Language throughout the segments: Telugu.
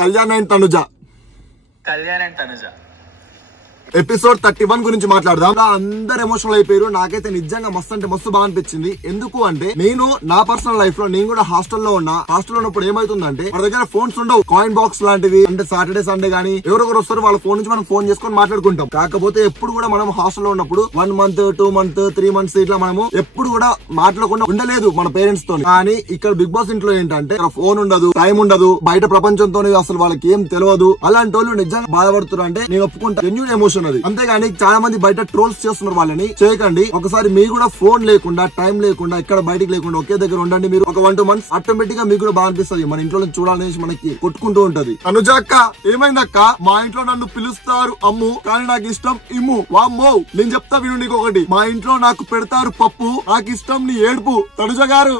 కళ్యాణ్ అండ్ తనుజ ఎపిసోడ్ 31 గురించి మాట్లాడదాం. అందరు ఎమోషనల్ అయిపోయారు. నాకైతే నిజంగా మస్తు అంటే మస్తు బాగా అనిపించింది. ఎందుకు అంటే నేను నా పర్సనల్ లైఫ్ లో నేను కూడా హాస్టల్లో ఉన్నా. హాస్టల్లో ఉన్నప్పుడు ఏమైతుందంటే మన దగ్గర ఫోన్స్ ఉండవు. కాయిన్ బాక్స్ లాంటివి అంటే సాటర్డే సండే గానీ ఎవరొకరు వస్తారు వాళ్ళ ఫోన్ నుంచి మనం ఫోన్ చేసుకొని మాట్లాడుకుంటాం. కాకపోతే ఎప్పుడు కూడా మనం హాస్టల్లో ఉన్నప్పుడు 1 month 2 months 3 months ఇట్లా మనము ఎప్పుడు కూడా మాట్లాడకుండా ఉండలేదు మన పేరెంట్స్ తో. కానీ ఇక్కడ బిగ్ బాస్ ఇంట్లో ఏంటంటే ఫోన్ ఉండదు, టైం ఉండదు, బయట ప్రపంచంతో అసలు వాళ్ళకి ఏం తెలియదు. అలాంటి వాళ్ళు నిజంగా బాధపడుతున్నారు అంటే నేను ఒప్పుకుంటా. జెన్యూన్ ఎమోషన్ అది. అంతేగాని చాలా మంది బయట ట్రోల్స్ చేస్తున్నారు. వాళ్ళని చేయకండి. ఒకసారి మీకు కూడా ఫోన్ లేకుండా టైం లేకుండా ఇక్కడ బయటికి లేకుండా ఒకే దగ్గర ఉండండి. మీరు ఒక 1-2 months ఆటోమేటిక్ గా మీకు కూడా బాగా అనిపిస్తుంది. మన ఇంట్లో చూడాలనేసి మనకి కొట్టుకుంటూ ఉంటది. తనుజ అక్క ఏమైందక్క, మా ఇంట్లో నన్ను పిలుస్తారు అమ్ము కానీ నాకు ఇష్టం ఇమ్ము. వామ్మో నేను చెప్తా విను నీకు ఒకటి. మా ఇంట్లో నాకు పెడతారు పప్పు, నాకు ఇష్టం నీ ఏడుపు. తనుజ గారు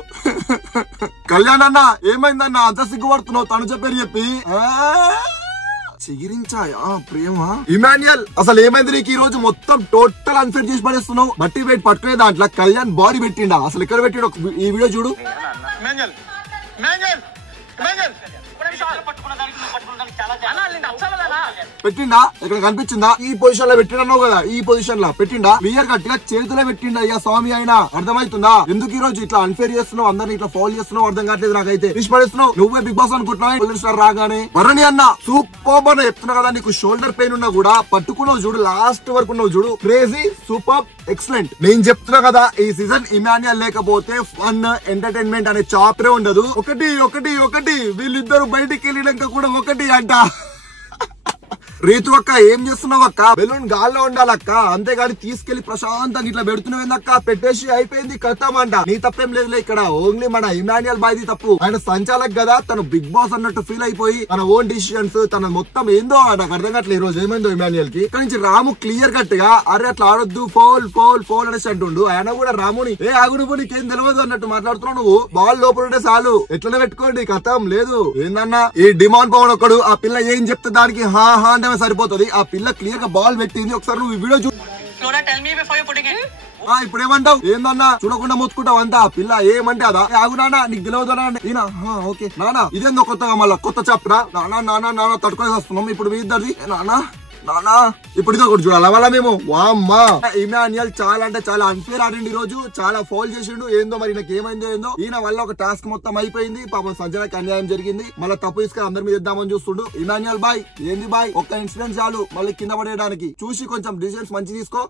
కళ్యాణ్ అన్న ఏమైందన్న అంత సిగ్గుపడుతున్నావు తనుజ పేరు చెప్పి? చిగిరించాయా ప్రేమ? ఇమాన్యుయల్ అసలు ఏమైంది నీకు ఈ రోజు? మొత్తం టోటల్ అన్ఫేర్ చేసి పడేస్తున్నావు. బట్టి వెయిట్ పట్టుకునే దాంట్లో కళ్యాణ్ బాడీ పెట్టిండా? అసలు ఎక్కడ పెట్టిండు? ఈ వీడియో చూడు. పెట్టిండా? ఇక్కడ కనిపించిందా? ఈ పొజిషన్ లో పెట్టిండన్నావు కదా, ఈ పొజిషన్ లో పెట్టిండా? క్లియర్ గట్టిగా చేతిలో పెట్టిండా? అయ్యా స్వామి అయినా అర్థమవుతుందా? ఎందుకు ఈ రోజు ఇట్లా అన్ఫేర్ చేస్తున్నావు? అందరిని ఇట్లా ఫౌల్ చేస్తున్నావు? అర్థం కావట్లేదు నాకైతే. పడేస్తున్నావు. నువ్వే బిగ్ బాస్ అనుకుంటున్నావు. రాగానే వరణి అన్న సూపర్ అని చెప్తున్నా కదా. నీకు షోల్డర్ పెయిన్ ఉన్నా కూడా పట్టుకున్నావు చూడు, లాస్ట్ వరకు ఉన్నావు చూడు. Crazy, super, excellent. నేను చెప్తున్నా కదా ఈ సీజన్ ఇమాన్యుయల్ లేకపోతే ఫన్ ఎంటర్టైన్మెంట్ అనే చాప్టరే ఉండదు. ఒకటి వీళ్ళిద్దరు బయటికి వెళ్ళినాక కూడా ఒకటి అంట. రీతు అక్క ఏం చేస్తున్నావు అక్క? బెలూన్ గాల్లో ఉండాలక్క, అంతేగాని తీసుకెళ్లి ప్రశాంతంగా ఇట్లా పెడుతున్నావేందక్క? పెట్టేసి అయిపోయింది కథం అంట. నీ తప్పేం లేదులే ఇక్కడ. ఓన్లీ మన ఇమాన్యుయల్ బాయ్ది తప్పు. ఆయన సంచాలక్ కదా, తను బిగ్ బాస్ అన్నట్టు ఫీల్ అయిపోయి తన ఓన్ డిసిషన్స్ తన మొత్తం ఏందో నాకు అర్థం కావట్లేదు. ఈ రోజు ఏమైందో ఇమాన్యుయల్ కి. ఇక్కడ నుంచి రాము క్లియర్ కట్గా అరే అట్లా ఆడొద్దు, ఫౌల్ అనేసి అంటుండు. ఆయన కూడా రాముని ఆగుడు నీకేం తెలియదు అన్నట్టు మాట్లాడుతున్నావు. నువ్వు బాల్ లోపల ఉంటే చాలు ఎట్లనే పెట్టుకోండి కథం లేదు. ఏందన్నా ఈ డిమాండ్ పవన్ ఒకడు ఆ పిల్ల ఏం చెప్తే దానికి హా హా అంటే సరిపోతుంది. ఆ పిల్ల క్లియర్ గా బాల్ పెట్టింది. ఒకసారి నువ్వు ఈ వీడియో చూ. ఇప్పుడు ఏమంటావు? ఏందన్నా చూడకుండా మొత్తుకుంటావు అంతా. ఆ పిల్ల ఏమంటే అదా ఆగునా నీకు తెలియదు. ఓకే నానా ఇదేందో కొత్తగా మళ్ళా కొత్త చాప్టరా? నానా తట్టుకొని వస్తున్నాం ఇప్పుడు మీ ఇద్దరిది. నానా ఇప్పుడు ఇది ఒకటి చూడాలి వాళ్ళ మేము. వామ్మా ఇమాన్యుయల్ చాలా అంటే చాలా అన్ఫేర్ ఆడిండు ఈ రోజు. చాలా ఫౌల్ చేసిండు. ఏందో మరి నాకు ఏమైందో ఏందో. ఈయన వల్ల ఒక టాస్క్ మొత్తం అయిపోయింది. పాపం సంజనకి అన్యాయం జరిగింది. మళ్ళీ తప్పు తీసుకొని అందరి మీద ఇద్దామని చూస్తుండు. ఇమాన్యుయల్ బాయ్ ఏంది బాయ్, ఒక్క ఇన్సిడెంట్ చాలు మళ్ళీ కింద పడేయడానికి. చూసి కొంచెం డిసిషన్స్ మంచి తీసుకో.